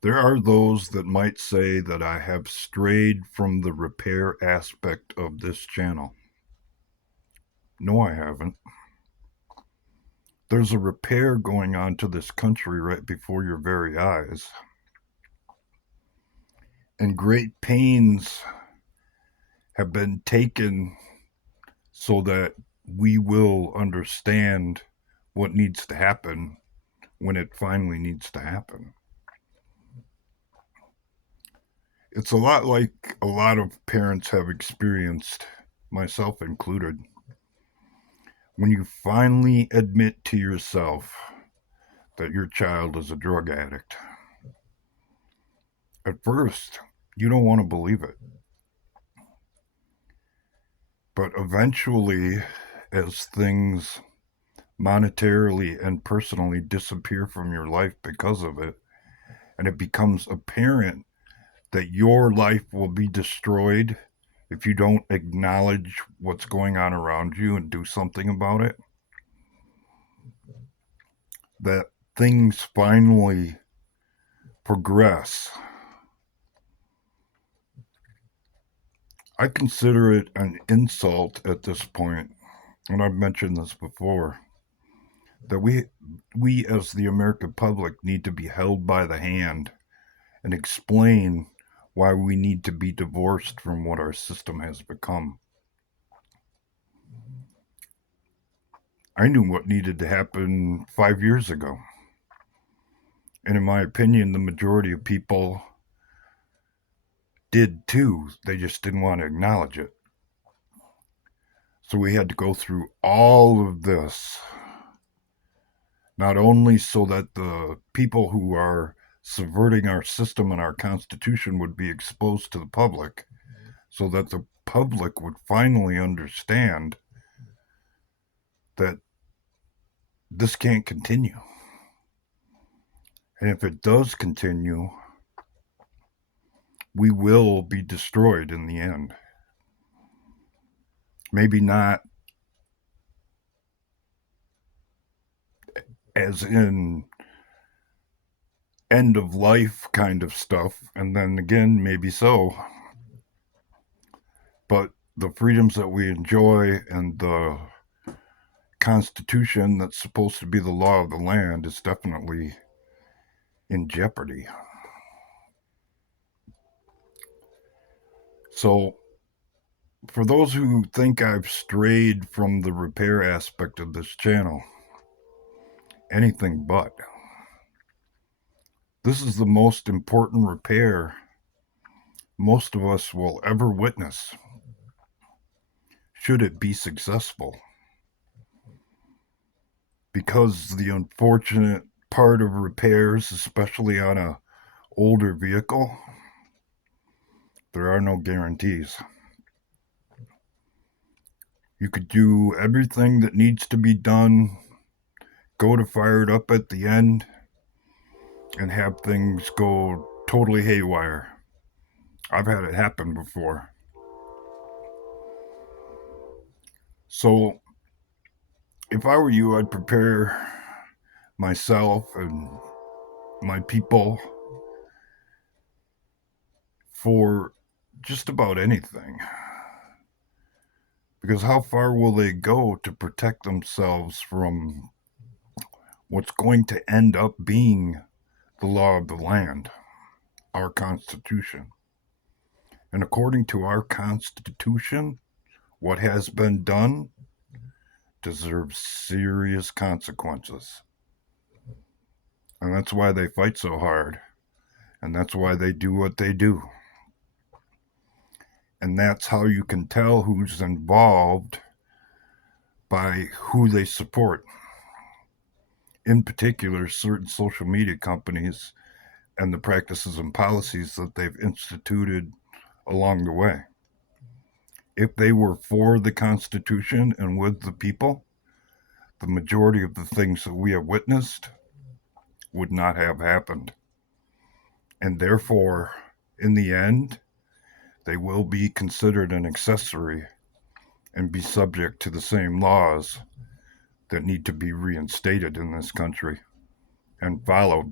There are those that might say that I have strayed from the repair aspect of this channel. No, I haven't. There's a repair going on to this country right before your very eyes. And great pains have been taken so that we will understand what needs to happen when it finally needs to happen. It's a lot like a lot of parents have experienced, myself included. When you finally admit to yourself that your child is a drug addict, at first, you don't want to believe it. But eventually, as things monetarily and personally disappear from your life because of it, and it becomes apparent that your life will be destroyed if you don't acknowledge what's going on around you and do something about it, that things finally progress. I consider it an insult at this point, and I've mentioned this before, that we as the American public need to be held by the hand and explain why we need to be divorced from what our system has become. I knew what needed to happen 5 years ago. And in my opinion, the majority of people did too. They just didn't want to acknowledge it. So we had to go through all of this, not only so that the people who are subverting our system and our constitution would be exposed to the public, so that the public would finally understand that this can't continue. And if it does continue, we will be destroyed in the end. Maybe not as in end of life kind of stuff, and then again, maybe so. But the freedoms that we enjoy and the Constitution that's supposed to be the law of the land is definitely in jeopardy. So, for those who think I've strayed from the repair aspect of this channel, anything but. This is the most important repair most of us will ever witness, should it be successful. Because the unfortunate part of repairs, especially on a older vehicle, there are no guarantees. You could do everything that needs to be done, go to fire it up at the end, and have things go totally haywire. I've had it happen before. So, if I were you, I'd prepare myself and my people for just about anything. Because how far will they go to protect themselves from what's going to end up being the law of the land, our Constitution? And according to our Constitution, what has been done deserves serious consequences. And that's why they fight so hard. And that's why they do what they do. And that's how you can tell who's involved by who they support. In particular, certain social media companies and the practices and policies that they've instituted along the way. If they were for the Constitution and with the people, the majority of the things that we have witnessed would not have happened. And therefore, in the end, they will be considered an accessory and be subject to the same laws that need to be reinstated in this country and followed.